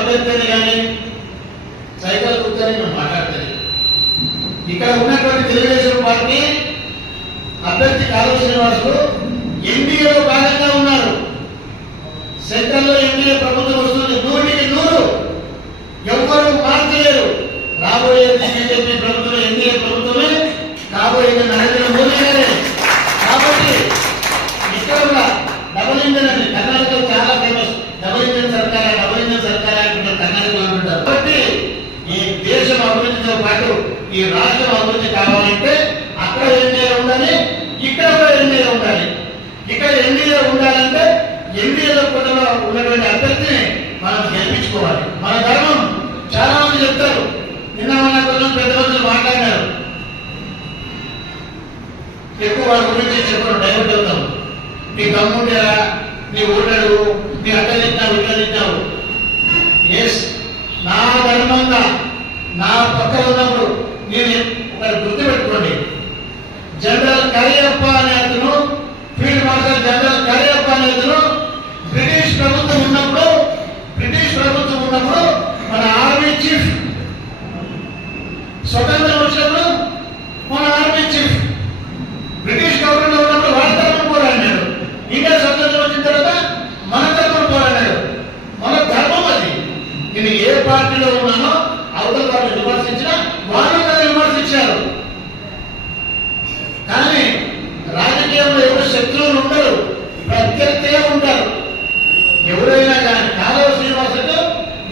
అభ్యర్థిని కానీ సైకిల్ కూర్చొని మేము మాట్లాడతాను ఇక్కడ ఉన్నటువంటి తెలుగుదేశం పార్టీ అభ్యర్థి కాలువ శ్రీనివాసులు ఎన్డీఏలో భాగంగా ఉన్నారు. సెంట్రల్లో ఎన్డీఏ ప్రభుత్వం వస్తుంది. నూనె కావాలంటే అక్కడ ఎన్డీఏ ఉండాలి ఇక్కడ కూడా ఎన్డీఏ ఉండాలి. ఇక్కడ ఎన్డీఏ ఉండాలంటే ఎన్డీఏలో కూడా ఉన్నటువంటి అభ్యర్థిని మనం గెలిపించుకోవాలి. మన ధర్మం చాలా మంది చెప్తారు. నిన్న మన కొంచెం పెద్ద రోజులు మాట్లాడినారు. ఎక్కువ వాళ్ళ గురించి చెప్పడం డైవర్ట్ అవుతాం నీ దమ్ముండేరా నీ ఓటాడు నీ అట్ట తింటావు ఇట్లా తింటావు ఎస్ నా ధర్మంగా నా పక్క ఉన్నప్పుడు నేను మరి గుర్తుపెట్టుకోండి. జనరల్ కరియప్ప అనే అతను ఫీల్డ్ మార్షల్ జనరల్ కరియప్ప అనే అతను బ్రిటిష్ ప్రభుత్వం ఉన్నప్పుడు బ్రిటిష్ ప్రభుత్వం ఉన్నప్పుడు మన ఆర్మీ చీఫ్ స్వతంత్రం వచ్చినప్పుడు మన ఆర్మీ చీఫ్ బ్రిటిష్ గవర్నమెంట్ ఉన్నప్పుడు వాళ్ళ తరఫున పోరాడినాడు. ఇండియా స్వతంత్రం వచ్చిన తర్వాత మన తరఫున పోరాడాడు మన ధర్మం అది. నేను ఏ పార్టీలో ఉన్నానో అవతల వాళ్ళు విమర్శించిన వాళ్ళు నన్ను విమర్శించారు. కానీ రాజకీయంలో ఎవరు శత్రువులు ఉండరు ప్రత్యర్థే ఉంటారు. ఎవరైనా కానీ కాలువ శ్రీనివాసుడు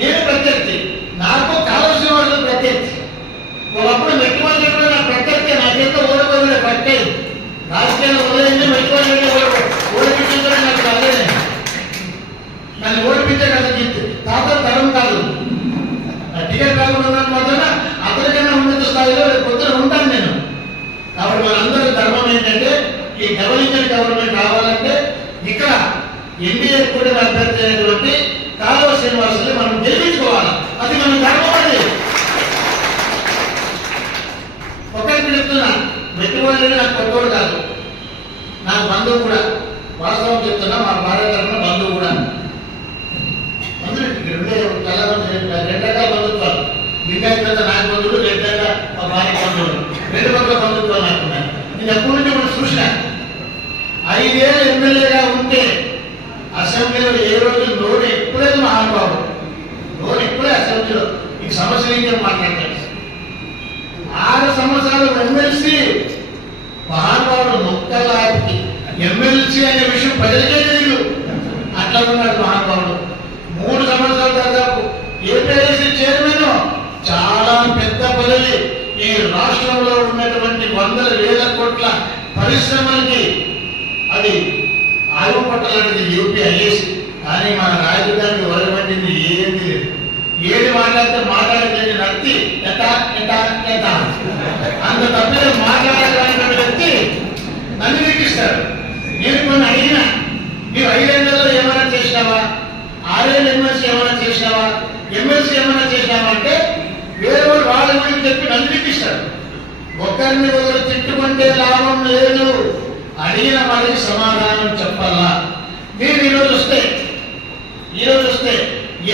నేను ప్రత్యర్థి. నాకు కాలువ శ్రీనివాసుడు ప్రత్యర్థి. ఒకప్పుడు మెట్టుమని కూడా నా ప్రత్యర్థి నాకెంతో ఓడిపోయిన పట్టేది రాజకీయాలు వదిలేంది మెట్టుమని ఓడిపించడం నాకు కాలేదే. నన్ను ఓడిపించే కదా గీత తాత తరం కాదు. నా టికెట్ మాత్రాన ఉన్నత స్థాయిలో రేపు పొద్దున ఉంటాను నేను. కాబట్టి మనందరి ధర్మం ఏంటంటే ఈ డబుల్ గవర్నమెంట్ రావాలంటే ఇక్కడ ఎన్డీఏ కూడా అభ్యర్థి అయినటువంటి కాలువ శ్రీనివాసుని మనం గెలిపించుకోవాలి. అది మన ధర్మం ఒకరికి చెప్తున్నా మెట్టుకోలేదు నాకు కొత్తోడు కాదు. నాకు బంధువు కూడా వాస్తవం చెప్తున్నా మా భార్య తరఫున బంధువు కూడా బంధువులు రెండే చాలా మంది రెండు రకాల బంధుత్వాలు లింగాయత నాయకులు నాకు బంధువులు రెండు వందల బంధుత్వాలు నాకున్నారు ఉన్నాయి నేను ఎప్పటి నుంచి మనం చూసిన. ఐదేళ్ళు ఎమ్మెల్యేగా ఉంటే అసెంబ్లీలో ఏ రోజు నోరు ఎప్పుడైతే మహానుభావుడు నోరు ఎప్పుడే అసెంబ్లీలో? ఈ సమస్య నుంచి మాట్లాడతాడు ఆరు సంవత్సరాలు ఎమ్మెల్సీ మహానుభావుడు ముక్కలాకి ఎమ్మెల్సీ అనే విషయం ప్రజలకే తెలియదు అట్లా ఉన్నాడు మహానుభావుడు. మూడు సంవత్సరాల తర్వాత ఏపీఎస్సీ చైర్మన్ చాలా పెద్ద పదవి ఈ రాష్ట్రంలో ఉన్నటువంటి వందల వేల కోట్ల పరిశ్రమలకి అది ఆయువు పట్టలాంటిది యూపీ అయ్యేసి కానీ మన రాజధానికి వరగబట్టింది ఏది లేదు. ఏది మాట్లాడితే మాట్లాడలేని వ్యక్తి ఎట ఎట ఎట అంత తప్పిన మాట్లాడగలిగిన వ్యక్తి నన్ను నిరీక్షిస్తారు నేను కొన్ని అడిగిన నీవు ఐదేళ్ళలో ఏమైనా చేసినావా? ఆరేళ్ళు ఎమ్మెల్సీ ఏమైనా చేసినావా? ఎమ్మెల్సీ ఏమైనా చేసినావా? అంటే వేరే వాళ్ళు వాళ్ళ గురించి చెప్పి నన్ను ఒకరిని ఒకరు తిట్టుకుంటే లాభం లేదు. అడిగిన వారికి సమాధానం చెప్పాలా? మీరు ఈరోజు వస్తే ఈరోజు వస్తే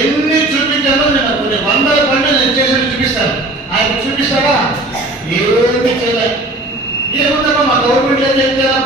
ఎన్ని చూపించానో నేను కొన్ని వందల పనులు నేను చేసి చూపిస్తాను. ఆయన చూపిస్తారా ఏమి చేయలేదు ఏముందమ్మా మా గవర్నమెంట్ ఏం చేయాలా